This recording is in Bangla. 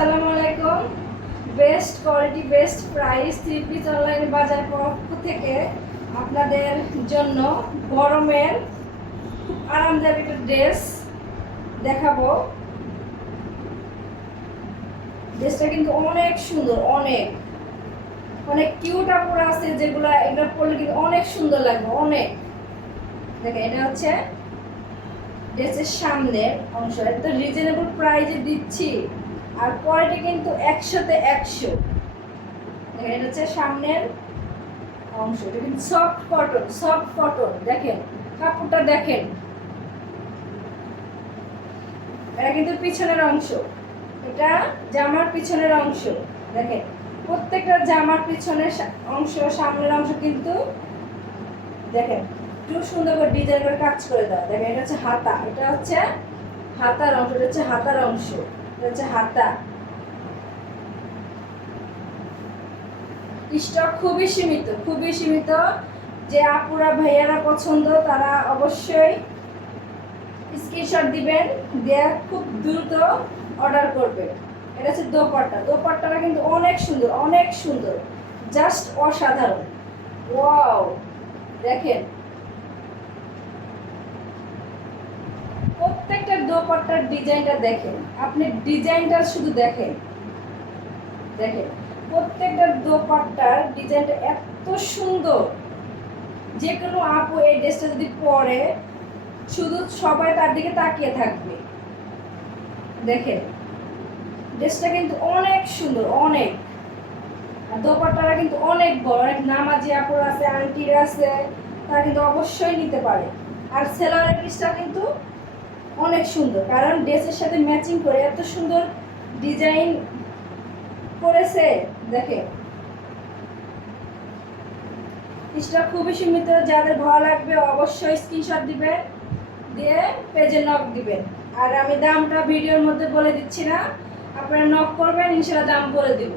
আসসালামু আলাইকুম। Best quality best price three piece online বাজার পক্ষ থেকে আপনাদের জন্য গরমের খুব আরামদায়ক একটা ড্রেস দেখাবো। ড্রেসটা কিন্তু অনেক সুন্দর, অনেক অনেক কিউট আপুরা আছে যেগুলো এগুলো পরলে কিন্তু অনেক সুন্দর লাগবে। অনেক দেখেন, এটা হচ্ছে ড্রেসের সামনের অংশ। এটা রিজনেবল প্রাইসে দিচ্ছি, আর কোয়ালিটি কিন্তু 100-তে 100। দেখেন, এটা হচ্ছে সামনের অংশ। এটা কিন্তু সফট কটন, সফট কটন। দেখেন কাপড়টা, দেখেন এটা কিন্তু পিছনের অংশ। এটা জামার পিছনের অংশ। দেখেন প্রত্যেকটা জামার পিছনের অংশ, সামনের অংশ কিন্তু দেখেন একটু সুন্দর করে ডিজাইন করে কাজ করে দেওয়া। দেখেন এটা হচ্ছে হাতা, এটা হচ্ছে হাতার অংশ, এটা হচ্ছে হাতার অংশ, এটা হচ্ছে হাতা। স্টক খুবই সীমিত, খুবই সীমিত। যে আপুরা ভাইয়ারা পছন্দ তারা অবশ্যই স্ক্রিনশট দিবেন, দিয়ে খুব দ্রুত অর্ডার করবে। এটা হচ্ছে দোপাট্টা। দোপাট্টাটা কিন্তু অনেক সুন্দর, অনেক সুন্দর, জাস্ট অসাধারণ। ওয়াও, দেখেন প্রত্যেকটা দোপাট্টার ডিজাইনটা দেখেন, আপনি ডিজাইনটা শুধু দেখেন। দেখেন প্রত্যেকটা দোপাট্টার ডিজাইনটা এত সুন্দর, যে কোনো আপু এই ড্রেসটা যদি পরে শুধু সবাই তার দিকে তাকিয়ে থাকবে। দেখেন ড্রেসটা কিন্তু অনেক সুন্দর, অনেক। আর দোপাট্টাটা কিন্তু অনেক বড়, অনেক নামাজি আপুর আছে, আন্টির আছে, তারা কিন্তু অবশ্যই নিতে পারে। আর সেলারের পিসটা কিন্তু অনেক সুন্দর, কারণ ড্রেসের সাথে ম্যাচিং করে এত সুন্দর ডিজাইন করেছে। দেখেন পিসটা খুবই সীমিত। যাদের ভালো লাগবে অবশ্যই স্ক্রিনশট দিবেন, দিয়ে পেজে নক দিবেন। আর আমি দামটা ভিডিওর মধ্যে বলে দিচ্ছি না, আপনারা নক করবেন, ইনশাআল্লাহ দাম বলে দিব।